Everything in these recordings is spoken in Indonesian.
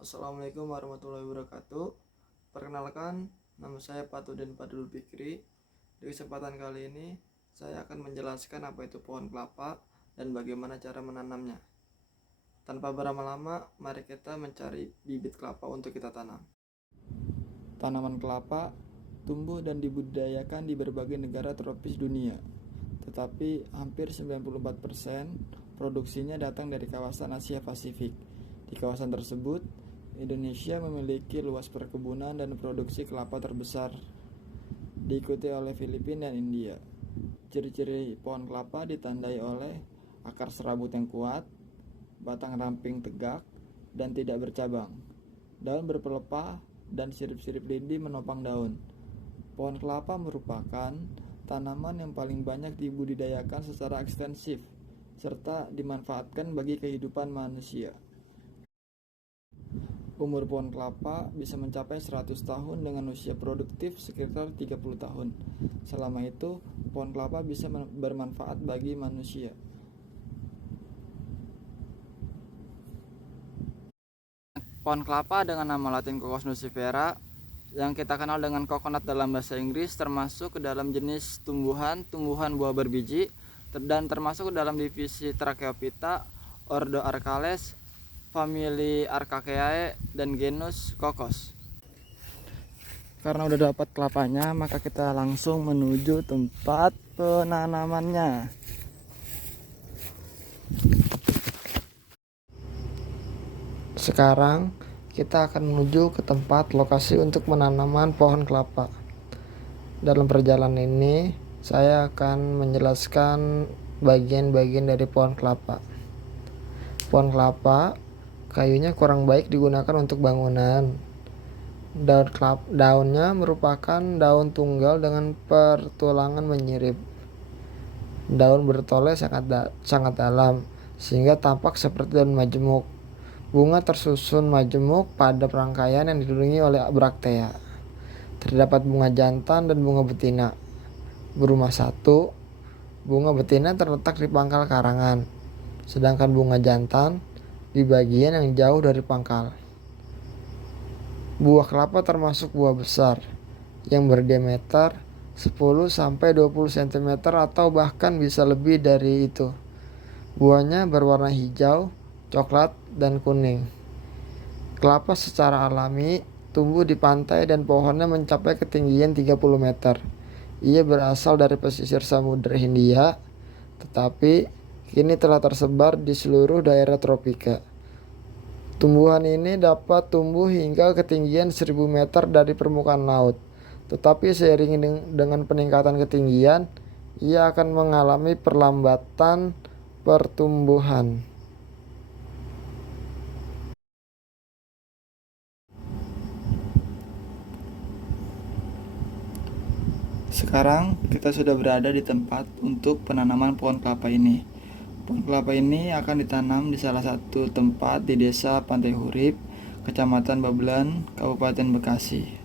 Assalamualaikum warahmatullahi wabarakatuh. Perkenalkan, nama saya Patudin Padul Fikri. Di kesempatan kali ini, saya akan menjelaskan apa itu pohon kelapa dan bagaimana cara menanamnya. Tanpa berlama-lama, mari kita mencari bibit kelapa untuk kita tanam. Tanaman kelapa tumbuh dan dibudidayakan di berbagai negara tropis dunia. Tetapi hampir 94% produksinya datang dari kawasan Asia Pasifik. Di kawasan tersebut, Indonesia memiliki luas perkebunan dan produksi kelapa terbesar, diikuti oleh Filipina dan India. Ciri-ciri pohon kelapa ditandai oleh akar serabut yang kuat, batang ramping tegak dan tidak bercabang, daun berpelepah, dan sirip-sirip lidi menopang daun. Pohon kelapa merupakan tanaman yang paling banyak dibudidayakan secara ekstensif serta dimanfaatkan bagi kehidupan manusia. Umur pohon kelapa bisa mencapai 100 tahun dengan usia produktif sekitar 30 tahun. Selama itu, pohon kelapa bisa bermanfaat bagi manusia. Pohon kelapa dengan nama latin Cocos nucifera yang kita kenal dengan coconut dalam bahasa Inggris termasuk ke dalam jenis tumbuhan buah berbiji dan termasuk ke dalam divisi Tracheophyta, ordo Arcales, famili Arcaceae, dan genus Cocos. Karena udah dapat kelapanya, maka kita langsung menuju tempat penanamannya. Sekarang kita akan menuju ke tempat lokasi untuk penanaman pohon kelapa. Dalam perjalanan ini, saya akan menjelaskan bagian-bagian dari pohon kelapa. Pohon kelapa kayunya kurang baik digunakan untuk bangunan. Daunnya merupakan daun tunggal dengan pertulangan menyirip. Daun bertolak sangat dalam, sehingga tampak seperti daun majemuk. Bunga tersusun majemuk pada rangkaian yang dikelilingi oleh braktea. Terdapat bunga jantan dan bunga betina. Berumah satu, bunga betina terletak di pangkal karangan, sedangkan bunga jantan di bagian yang jauh dari pangkal. Buah kelapa termasuk buah besar yang berdiameter 10-20 cm atau bahkan bisa lebih dari itu. Buahnya berwarna hijau, coklat, dan kuning. Kelapa secara alami tumbuh di pantai dan pohonnya mencapai ketinggian 30 meter. Ia berasal dari pesisir Samudra Hindia, tetapi kini telah tersebar di seluruh daerah tropika. Tumbuhan ini dapat tumbuh hingga ketinggian 1000 meter dari permukaan laut. Tetapi seiring dengan peningkatan ketinggian, ia akan mengalami perlambatan pertumbuhan. Sekarang kita sudah berada di tempat untuk penanaman pohon kelapa ini. Pohon kelapa ini akan ditanam di salah satu tempat di desa Pantai Hurip, Kecamatan Babelan, Kabupaten Bekasi.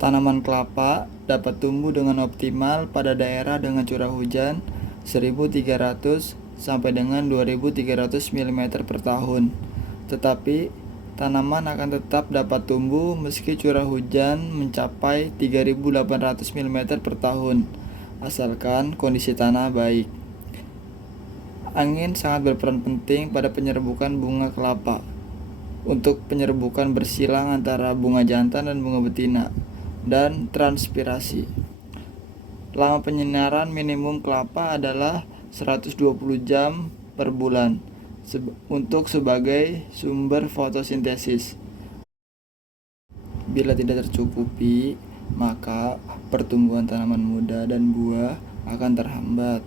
Tanaman kelapa dapat tumbuh dengan optimal pada daerah dengan curah hujan 1.300 sampai dengan 2.300 mm per tahun. Tetapi tanaman akan tetap dapat tumbuh meski curah hujan mencapai 3.800 mm per tahun, asalkan kondisi tanah baik. Angin sangat berperan penting pada penyerbukan bunga kelapa untuk penyerbukan bersilang antara bunga jantan dan bunga betina, dan transpirasi. Lama penyinaran minimum kelapa adalah 120 jam per bulan untuk sebagai sumber fotosintesis. Bila tidak tercukupi, maka pertumbuhan tanaman muda dan buah akan terhambat.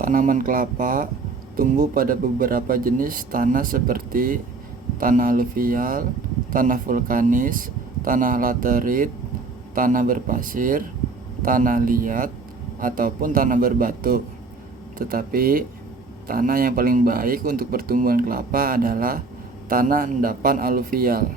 Tanaman kelapa tumbuh pada beberapa jenis tanah seperti tanah aluvial, tanah vulkanis, tanah laterit, tanah berpasir, tanah liat, ataupun tanah berbatu. Tetapi tanah yang paling baik untuk pertumbuhan kelapa adalah tanah endapan aluvial.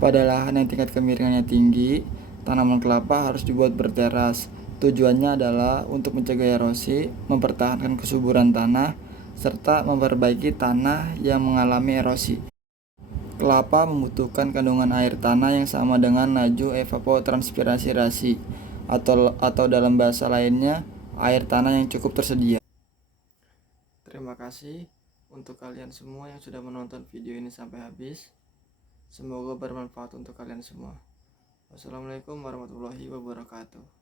Pada lahan yang tingkat kemiringannya tinggi, tanaman kelapa harus dibuat berteras. Tujuannya adalah untuk mencegah erosi, mempertahankan kesuburan tanah, serta memperbaiki tanah yang mengalami erosi. Kelapa membutuhkan kandungan air tanah yang sama dengan laju evapotranspirasi atau dalam bahasa lainnya, air tanah yang cukup tersedia. Terima kasih untuk kalian semua yang sudah menonton video ini sampai habis. Semoga bermanfaat untuk kalian semua. Wassalamualaikum warahmatullahi wabarakatuh.